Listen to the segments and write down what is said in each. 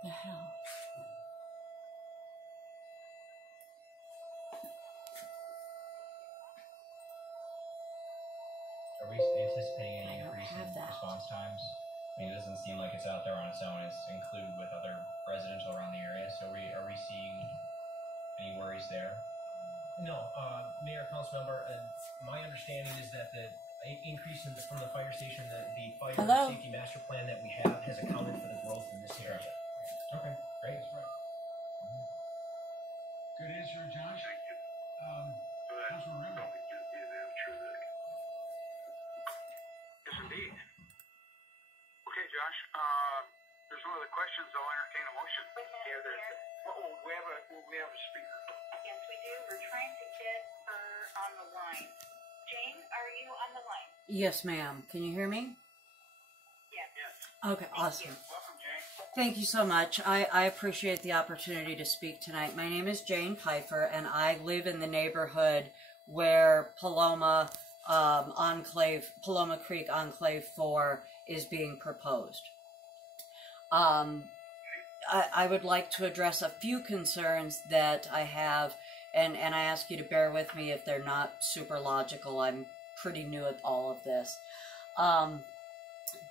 The hell? Are we anticipating any increase in response times? I mean, it doesn't seem like it's out there on its own. It's included with other residential around the area. So are we seeing any worries there? No, Mayor, Council Member, my understanding is that the increase from the fire station, the fire safety master plan that we have has accounted for the growth in this area. Okay, great. That's right. Good answer, Josh. Thank you. Councilman Rimmer. Yes, indeed. Okay, Josh. There's no other questions. I'll entertain a motion. We have a speaker. Yes, we do. We're trying to get her on the line. Jane, are you on the line? Yes, ma'am. Can you hear me? Yes. Okay, awesome. Welcome, Jane. Thank you so much. I appreciate the opportunity to speak tonight. My name is Jane Pfeiffer, and I live in the neighborhood where Paloma Creek Enclave 4 is being proposed. I would like to address a few concerns that I have, and I ask you to bear with me if they're not super logical. I'm pretty new at all of this.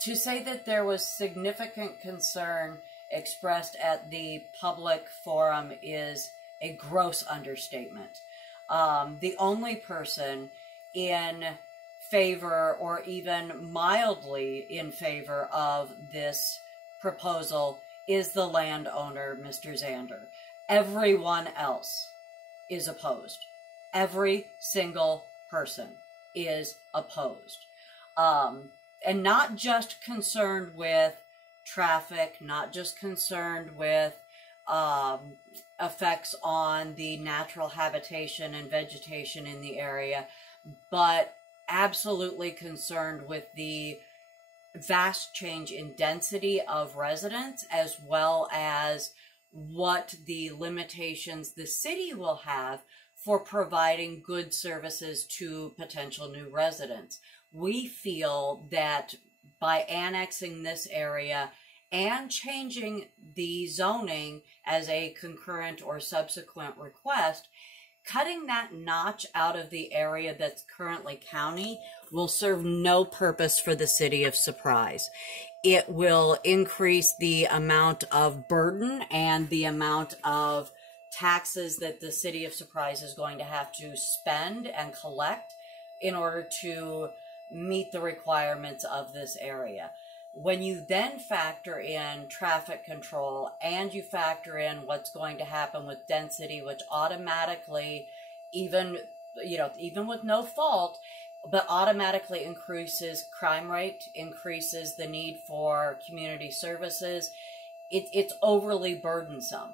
To say that there was significant concern expressed at the public forum is a gross understatement. The only person in favor, or even mildly in favor of this proposal, is the landowner, Mr. Zander. Everyone else is opposed. Every single person is opposed. And not just concerned with traffic, not just concerned with effects on the natural habitation and vegetation in the area, but absolutely concerned with the vast change in density of residents, as well as what the limitations the city will have for providing good services to potential new residents. We feel that by annexing this area and changing the zoning as a concurrent or subsequent request, cutting that notch out of the area that's currently county will serve no purpose for the city of Surprise. It will increase the amount of burden and the amount of taxes that the city of Surprise is going to have to spend and collect in order to meet the requirements of this area. When you then factor in traffic control and you factor in what's going to happen with density, which automatically, even with no fault, but automatically increases crime rate, increases the need for community services, it's overly burdensome.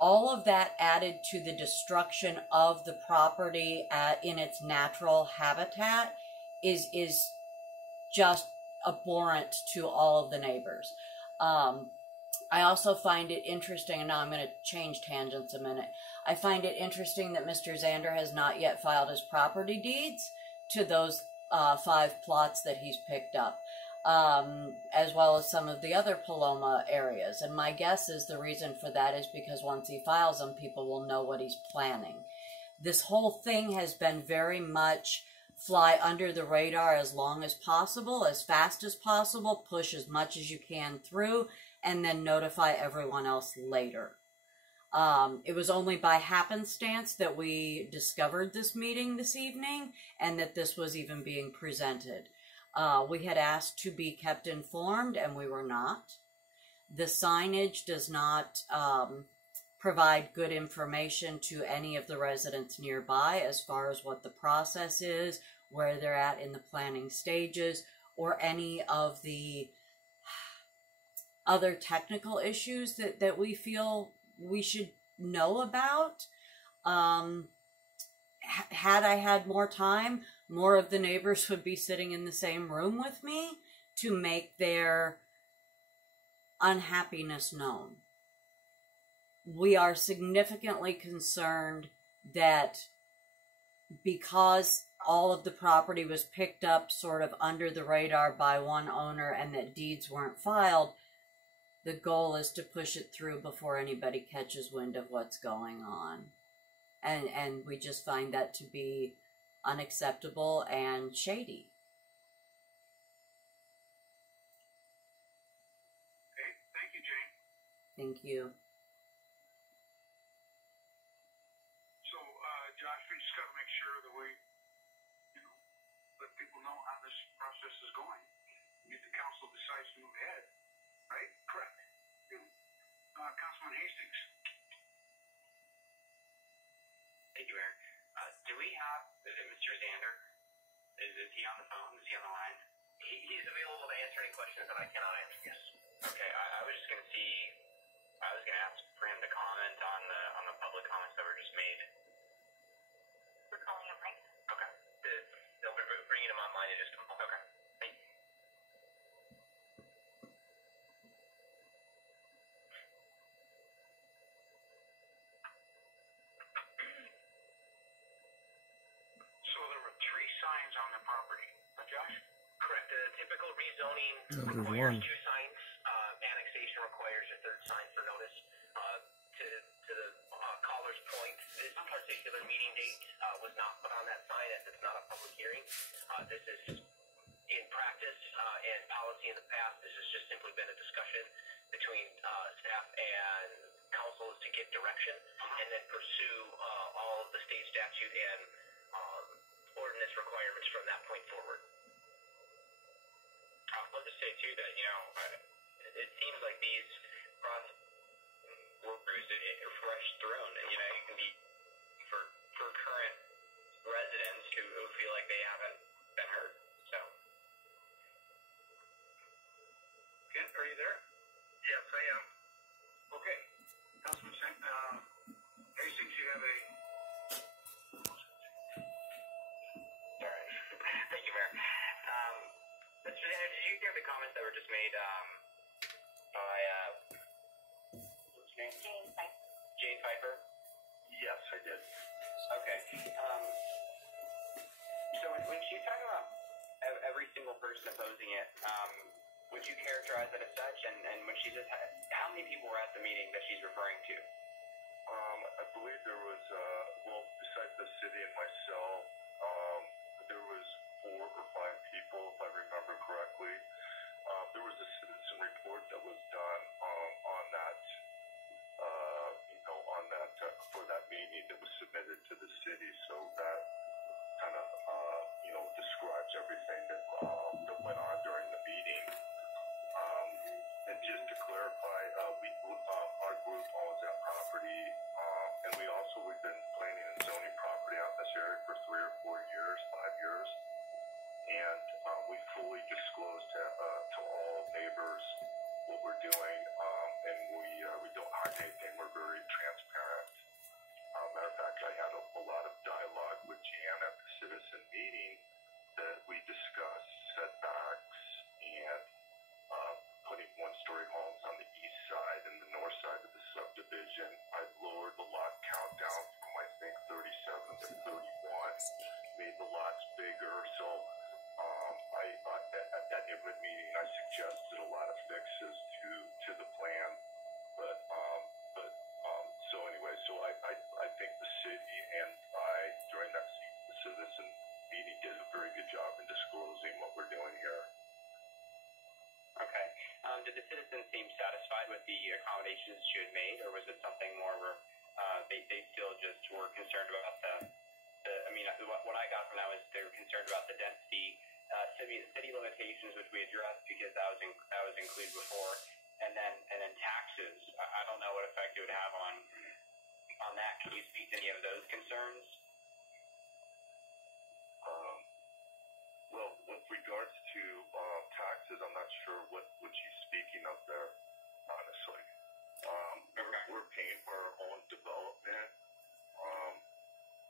All of that added to the destruction of the property in its natural habitat is just abhorrent to all of the neighbors. I also find it interesting, and now I'm going to change tangents a minute. I find it interesting that Mr. Zander has not yet filed his property deeds to those 5 plots that he's picked up, as well as some of the other Paloma areas. And my guess is the reason for that is because once he files them, people will know what he's planning. This whole thing has been very much fly under the radar as long as possible, as fast as possible, push as much as you can through, and then notify everyone else later. It was only by happenstance that we discovered this meeting this evening and that this was even being presented. We had asked to be kept informed, and we were not. The signage does not provide good information to any of the residents nearby as far as what the process is, where they're at in the planning stages, or any of the other technical issues that we feel we should know about. Had I had more time, more of the neighbors would be sitting in the same room with me to make their unhappiness known. We are significantly concerned that because all of the property was picked up sort of under the radar by one owner and that deeds weren't filed, the goal is to push it through before anybody catches wind of what's going on. And we just find that to be unacceptable and shady. Okay, thank you, Jane. Thank you. So, Josh, we just got to make sure that we, let people know how this process is going. If the council decides to move ahead, right? Correct. Councilman Hastings. Thank you, Mayor. Do we have Mr. Zander? Is he on the phone? Is he on the line? He's available to answer any questions that I cannot answer. Yes. Okay. I was just going to see. I was going to ask for him to comment on the public comments that were just made. We're calling him right now. Okay. They'll be bringing him online in just a moment. Okay. Thank you. So there were 3 signs on the property, Josh? Correct. The typical rezoning There's requires one. 2 signs. Annexation requires a 3rd sign for notice. To the caller's point, this particular meeting date was not put on that sign as it's not a public hearing. This is in practice and policy in the past. This has just simply been a discussion between staff and council to get direction and then pursue all of the state statute and ordinance requirements from that point forward. I'll just say too that it seems like these workers are fresh thrown. You can be for current residents who feel like they haven't been heard. So, Kent, are you there? yes, I am. Okay. Councilman Hastings, you have a... All right. Thank you, Mayor. Mr. Zander, did you hear the comments that were just made by what's her name? Jane Piper. Jane Piper? Yes, I did. Okay. So when she's talking about every single person opposing it, would you characterize it as such? And when she says, how many people were at the meeting that she's referring to? I believe there was, besides the city and myself, there was 4 or 5 people, if I remember correctly. There was a citizen report that was done on that, for that meeting that was submitted to the city. So that kind of, describes everything that went on during the meeting. And just to clarify, our group owns that property, and we've been planning and zoning property out in this area for 3 or 4 years, 5 years, and we fully disclose to all neighbors what we're doing, and we don't hide anything. We're very transparent. Matter of fact, I had a lot of dialogue with Jan at the citizen meeting that we discussed setbacks and putting 1-story homes on the east side and the north side of the subdivision. I've lowered the lot count down from, I think, 37 to 31, made the lots bigger. So at that neighborhood meeting, I suggested a lot of fixes to the plan. So I think the city and I, during that citizen meeting, did a very good job in disclosing what we're doing here. Okay. Did the citizens seem satisfied with the accommodations you had made, or was it something more where they still just were concerned about what I got from that was they were concerned about the density, city limitations, which we addressed because that was included before, and then taxes. I don't know what effect it would have on that. Can you speak to any of those concerns? Well, with regards to taxes, I'm not sure what she's speaking of there, honestly. We're paying for our own development.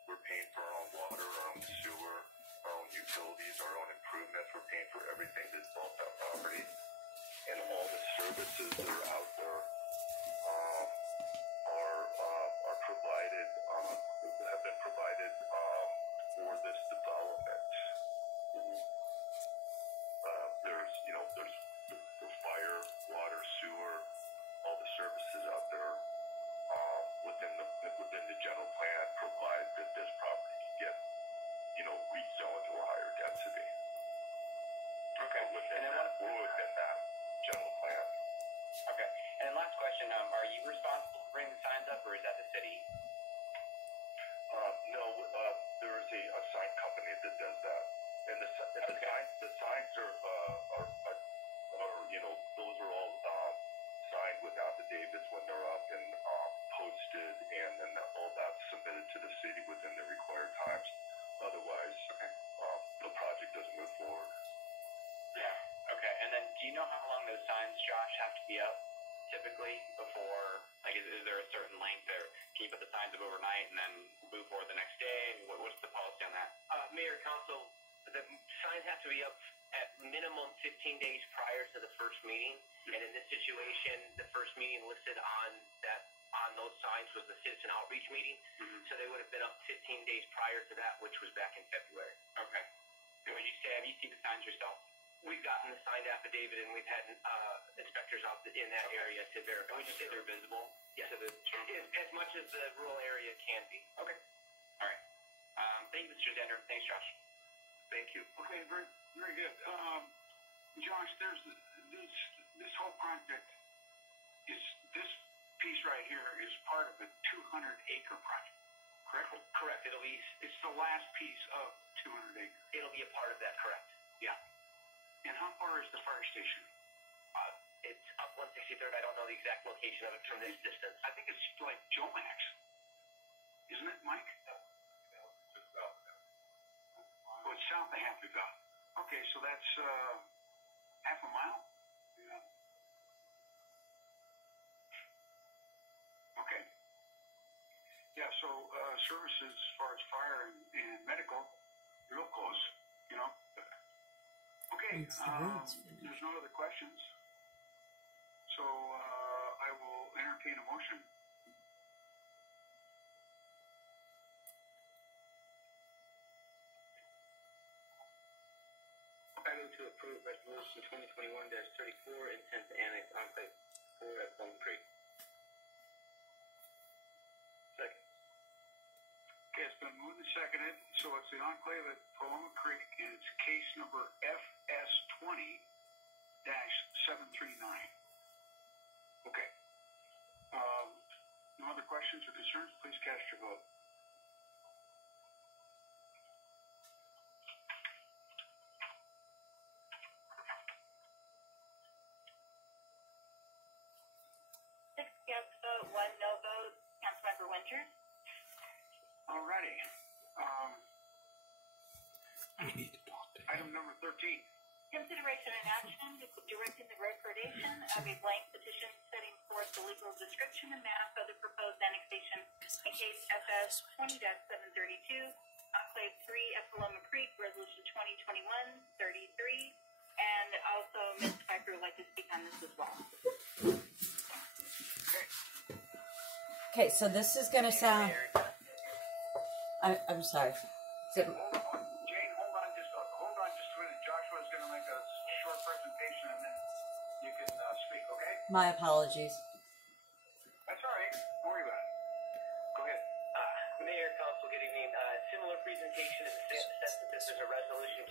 We're paying for our own water, our own sewer, our own utilities, our own improvements. We're paying for everything to develop that property. And all the services that are out there are provided, have been provided for this development. There's fire, water, sewer, within the general plan provide that this property can get, rezoned to a higher density. Okay. Within that general plan. Okay. And then last question, are you responsible for bringing the signs up, or is that the city? No, there is a sign company that does that. And the signs are those are all signed with affidavits when they're up and posted, and then all that's submitted to the city within the required times. Otherwise, the project doesn't move forward. Yeah. Okay. And then, do you know how long those signs, Josh, have to be up typically before? Like, is there a certain length, or can you put the signs up overnight and then move forward the next day? What's the policy on that? Mayor, council, the signs have to be up at minimum 15 days prior to the first meeting. And in this situation, the first meeting listed on those signs was the citizen outreach meeting. So they would have been up 15 days prior to that, which was back in February. Okay. And would you say, have you seen the signs yourself? We've gotten the signed affidavit, and we've had inspectors out in that area to verify. Would you say they're visible? Yes, as much as the rural area can be. Okay. All right. Thank you, Mr. Zender. Thanks, Josh. Thank you. Okay, very, very good. Josh, there's this whole project is this piece right here is part of a 200-acre project, correct? Correct. It's the last piece of 200 acres. It'll be a part of that. Correct. Yeah. And how far is the fire station? It's up 163rd. I don't know the exact location of it from this distance. I think it's like Jomax, isn't it, Mike? Oh, it's south of Happy Valley. Okay, so that's half a mile? Yeah. Okay. Yeah, so services as far as fire and medical, real close, Okay, there's no other questions. So I will entertain a motion. I move to approve resolution 2021-34, intent to annex enclave 4 at Paloma Creek. Second. Okay, it's been moved and seconded. So it's the enclave at Paloma Creek, and it's case number FS20-739. Okay. No other questions or concerns? Please cast your vote. Six yes vote, one no vote. Councilmember Winters? Alrighty. We need to talk to him. Item number 13. Consideration and action directing the recordation of a blank petition setting forth the legal description and map of the proposed annexation in case FS 20-732, Enclave 3 at Paloma Creek, Resolution 2021-33, and also Ms. Piper would like to speak on this as well. Okay, so this is going to sound... I'm sorry. Jane, hold on just a minute. Joshua's going to make a short presentation, and then you can speak, okay? My apologies. That's all right. Don't worry about it. Go ahead. Mayor, Council, good evening. Similar presentation in the sense that this is a resolution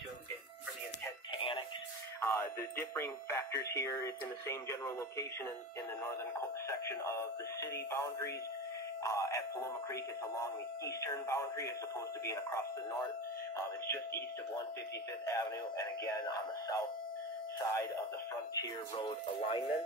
for the intent to annex. The differing factors here is in the same general location in the northern section of the city boundaries. At Paloma Creek, it's along the eastern boundary as opposed to being across the north. It's just east of 155th Avenue, and again on the south side of the Frontier Road alignment.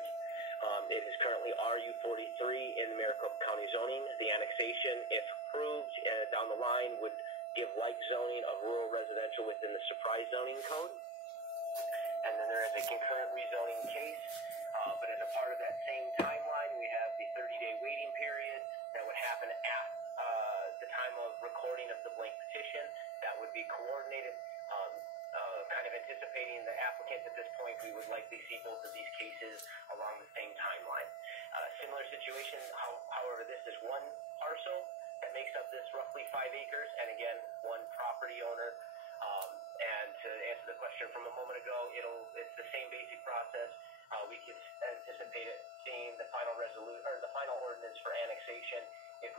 It is currently RU43 in Maricopa County zoning. The annexation, if approved down the line, would give like zoning of rural residential within the surprise zoning code. And then there is a concurrent rezoning case, but as a part of that same timeline, we have the 30-day waiting period that would happen at the time of recording of the blank petition. That would be coordinated, kind of anticipating the applicant at this point. We would likely see both of these cases along the same timeline. Similar situation, however, this is one parcel that makes up this roughly 5 acres, and again, one property owner. And to answer the question from a moment ago, it's the same basic process. We could anticipate it seeing the final resolution or the final ordinance for annexation if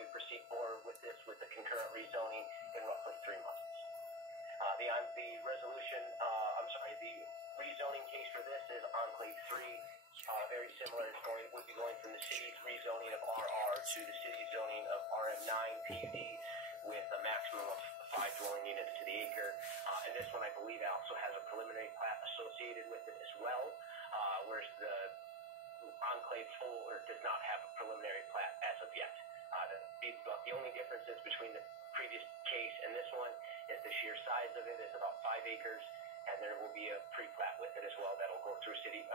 to the city zoning of RM9 PUD with a maximum of 5 dwelling units to the acre. And this one, I believe, also has a preliminary plat associated with it as well, whereas the Enclave 4 does not have a preliminary plat as of yet. The only differences between the previous case and this one is the sheer size of it is about 5 acres, and there will be a pre-plat with it as well that'll go through City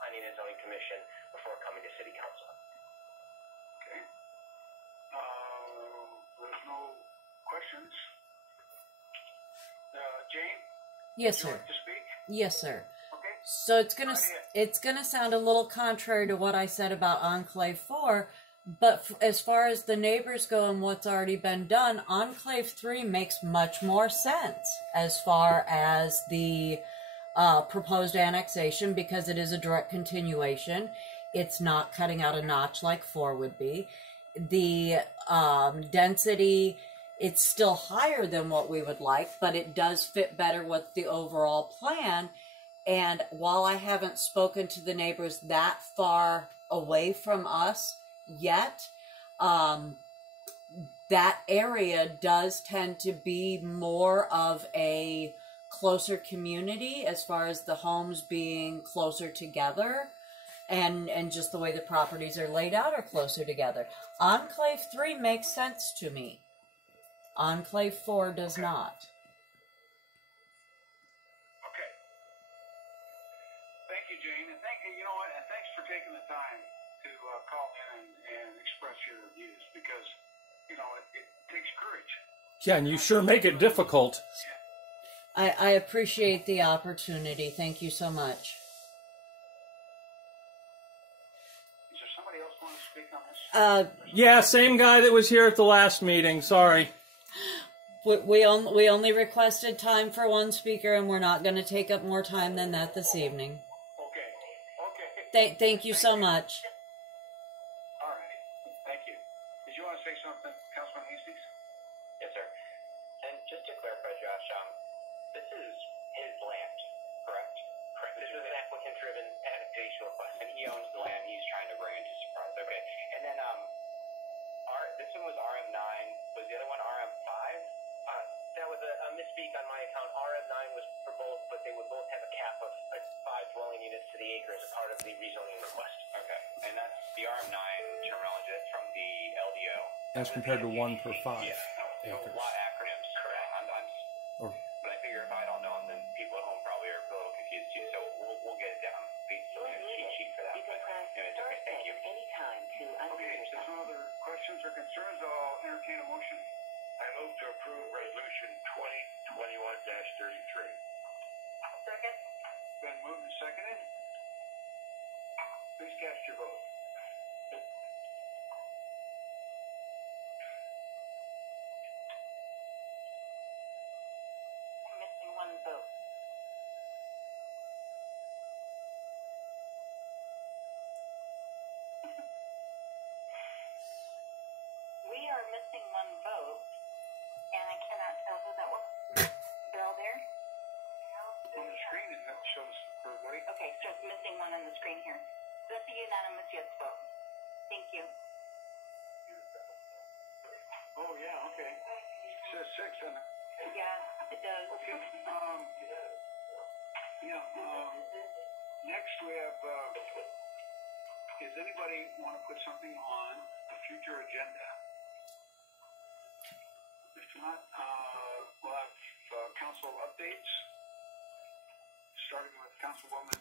Planning and Zoning Commission before coming to City Council. Okay. There's no questions? Jane? Yes, Would you sir. like to speak? Yes, sir. Okay. So it's gonna sound a little contrary to what I said about Enclave 4, but as far as the neighbors go and what's already been done, Enclave 3 makes much more sense as far as the proposed annexation, because it is a direct continuation. It's not cutting out a notch like 4 would be. The density, it's still higher than what we would like, but it does fit better with the overall plan. And while I haven't spoken to the neighbors that far away from us yet, that area does tend to be more of a closer community as far as the homes being closer together, and just the way the properties are laid out are closer together. Enclave 3 makes sense to me. Enclave 4 does not. Okay. Thank you, Jane, and you know what? And thanks for taking the time to call in and express your views, because you know it takes courage. Yeah, and you sure make it difficult. I appreciate the opportunity. Thank you so much. Is there somebody else want to speak on this? Yeah, same guy that was here at the last meeting. Sorry. We only requested time for one speaker, and we're not going to take up more time than that this evening. Okay. Thank you so much. All right. Thank you. Did you want to say something, Councilman Hastings? Yes, sir. And just to clarify, Josh, this is his land, correct? Correct. This is an applicant-driven annexation request, and he owns the land he's trying to bring into Surprise. Okay. And then, this one was RM9. Was the other one RM5? That was a misspeak on my account. RM9 was for both, but they would both have a cap of 5 dwelling units to the acre as a part of the rezoning request. Okay. And that's the RM9 terminology. That's from the LDO. As compared to 1 per 5 acres. A lot of acronyms. Correct. But I figure if I don't know them, then people at home probably are a little confused too. So we'll get it down. We'll have a cheat sheet for that. But anyways, okay, thank you. Okay, if there's no other questions or concerns, I'll entertain a motion. I move to approve Resolution 2021-33. Second. Been moved and seconded. Please cast your vote. I'm missing one vote. We are missing one vote, and I cannot tell who that was. They're all there? On the screen, it shows everybody. Okay, so it's missing one on the screen here. That's a unanimous yes vote. Thank you. Oh, yeah, okay. It says 6 and... Yeah, it does. Okay, next we have, does anybody want to put something on a future agenda? If not, we'll have council updates, starting with Councilwoman